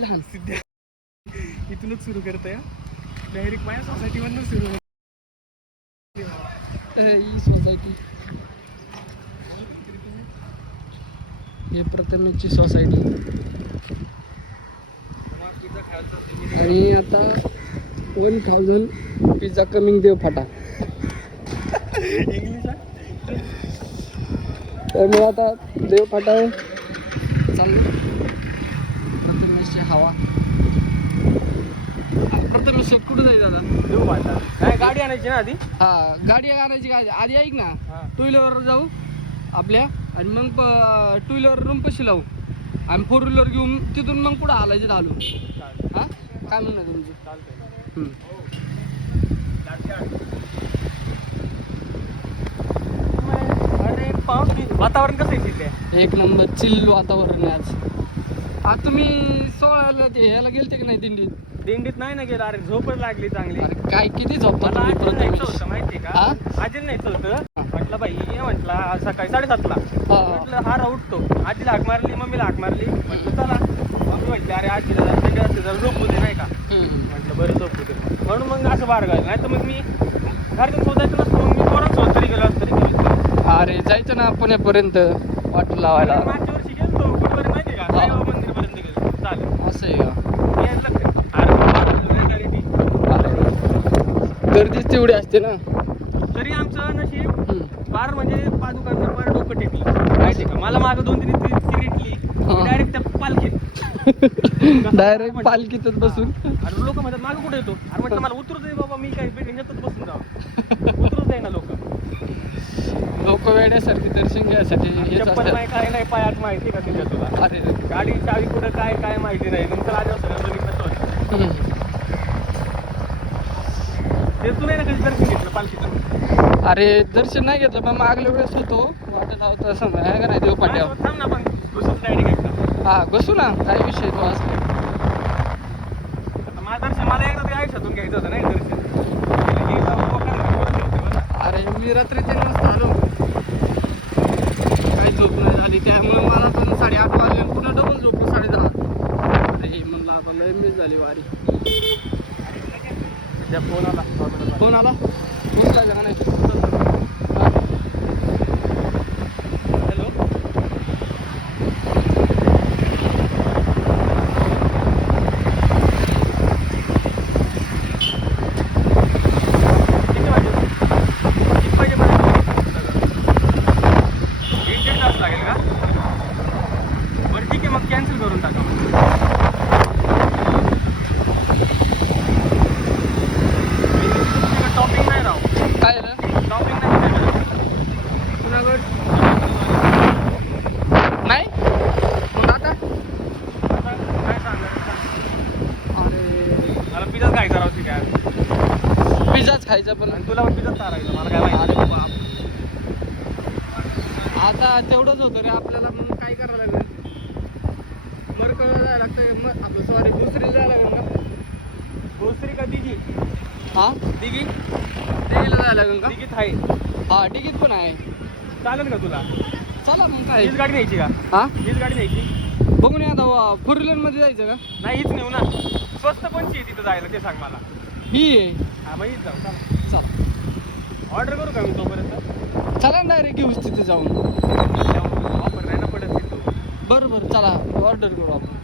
लहान सिद्ध्या इथूनच सुरू करतोय डायरेक्ट माझ्या सोसायटी मधून सुरू सोसायटी. हे प्रथमेशची सोसायटी. आणि आता 1000 पिझ्झा कमिंग देव फाटा. इंग्लिश. त्यामुळे आता देव फाटा चालू. प्रथमेशची हवा. प्रथमेश कुठं जायचं आता? देव फाटा. काय गाडी आणायची ना आधी? हा गाडी आणायची. काय आधी ऐक ना, टू व्हीलरवर जाऊ आपल्या आणि मग टू व्हीलर रूम पशी लावू आणि 4 व्हीलर घेऊन तिथून मग पुढे हालायचे घालू. हा काय म्हणणं तुमचं? अरे पाऊस वातावरण कसं आहे तिथे? एक नंबर चिल वातावरण आहे आज. आज तुम्ही 16ला ते ह्याला गेलते की नाही दिंडीत? दिंडीत नाही ना गेला. अरे झोपच लागली चांगली. अरे काय किती झोप होतं माहिती का? आजीला न्यायचं होतं. म्हटलं बाई ये म्हटला सकाळी 7:30ला. म्हटलं हा उठतो. आजीला हाक मारली, मम्मीला हाक मारली. म्हटलं चला. मम्मी म्हटली अरे आजीला जरा झोपू दे नाही का. म्हटलं बरं झोपू दे म्हणून मग असं बाहेर गायला. नाही तर मग मी घरातून शोधायचं नसतं. मग मी कोणाच शोध तरी गेलो तरी. अरे जायचं ना पुण्यापर्यंत वाट लावायला. मागच्या वर्षी गेलो कुठेतरी माहिती का, मंदिरपर्यंत गेलो. चालेल असं आहे का? गर्दीच तेवढी असते ना. तरी आमचं नशीब फार म्हणजे पादुकांना फार डोकं टेकलं माहिती का. मला मागं 2-3 रिटली डायरेक्ट त्या पालखीत. डायरेक्ट पालखीतच बसून. अरे लोक म्हणतात मागं कुठे येतो. अरे म्हटलं मला उतरू दे बाबा, मी काय ह्याच्यातच बसून जाऊ. उतरूच दे ना लोक वेड्यासारखी दर्शन घ्यायसाठी. चप्पल नाही काय नाही पायात माहिती का तुझ्या तुला. अरे गाडी चावी कुठं काय माहिती नाही. नंतर आधी असं बघितलं. ते तू नाही ना कधी दर्शन घेतलं पालखीचं? अरे दर्शन नाही घेतलं पण मागल्या वेळेस होतो वाटत होतं असं आहे का नाही देव पाट्यावर. थांब ना आपण घुसून डायरेक्ट. हा घुसू ना, काय विषय तो असतो. आता माझं दर्शन मला एकदा ते आयुष्यातून घ्यायचं होतं नाही दर्शन. अरे मी रात्री 3 वाजता आलो. काही झोप नाही झाली त्यामुळे मला पण 8:30 वाजले. पुन्हा डबल झोपलो 10:30. अरे म्हणलं आता लय मिस झाली वारी. फोन आला फोन काय जरा नाही. हॅलो किती वाजता लागेल का? बरं ठीक आहे मग कॅन्सल करून टाका. टॉपिंग नाही राव. काय झालं? टॉपिंग नाही कुणाकडं नाही. मग आता काय सांगणार? अरे मला पिझ्झाच खायचा राव. काय पिझ्झाच खायचा पण तुला पण पिझ्झाच चालायचा मला काय माहिती. अरे बाप आता तेवढंच होतं रे आपल्याला. मग काय करावं लागेल? मरकळला जायला लागतं. आपलं सॉरी भोसरीला जायला लागेल का? भोसरी का दिघी? हा दिघीला जायला लागेल का? दिघीत आहे. हा दिघीत पण आहे. चालेल का तुला? चला मग काय हीच गाडी न्यायची का? हा हीच गाडी न्यायची. बघून आता 4 व्हीलरमध्ये जायचं का? नाही हीच नेऊ ना. स्वस्त कोणची आहे तिथं जायला ते सांग मला. ही आहे. हा मग हीच जाऊ. चला ऑर्डर करू का मी तोपर्यंत? चला डायरेक्ट घेऊच तिथे जाऊन. ऑफर नाही ना पडत तिथं. बरं चला ऑर्डर करू आपण.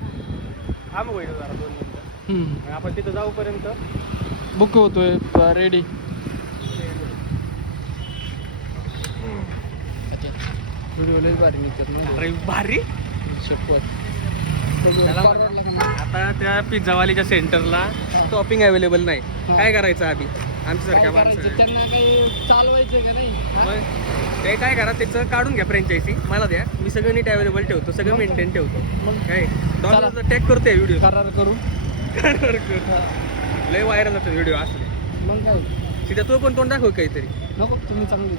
हा मग होईल जरा 2 मिनिटं. आपण तिथं जाऊपर्यंत बुक होतोय रेडी. व्हिडिओ लय भारी निघतात ना. अरे भारी शपथ. आता त्या पिझ्झावालीच्या सेंटरला टॉपिंग अवेलेबल नाही. काय करायचं आधी आमच्यासारख्या माणसं? त्यांना काही चालवायचं का नाही? ते काय करा त्याचं काढून घ्या फ्रँचायझी मला द्या. मी सगळं नीट अवेलेबल ठेवतो. सगळं मेंटेन ठेवतो. मग काय डॉलरचा टॅग करतोय व्हिडिओ. करार करू लय व्हायरल होतो व्हिडिओ असले. मग काय सीधा तो पण तोंड दाखव काहीतरी. नको तुम्ही चांगली